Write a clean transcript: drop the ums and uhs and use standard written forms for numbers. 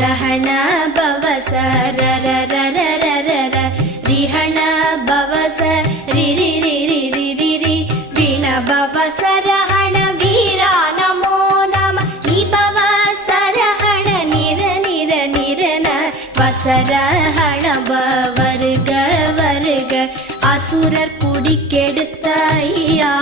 ரஹண பவச ரரரரரரர ரிஹண பவச ரிரிரிரிரிரி விண பவச ரஹண வீரா நமோ நம நிபவச ரஹண நிர நிர நிரன வசரஹண வருக வருக அசுரர் குடிக்கெடுத்த ஐயா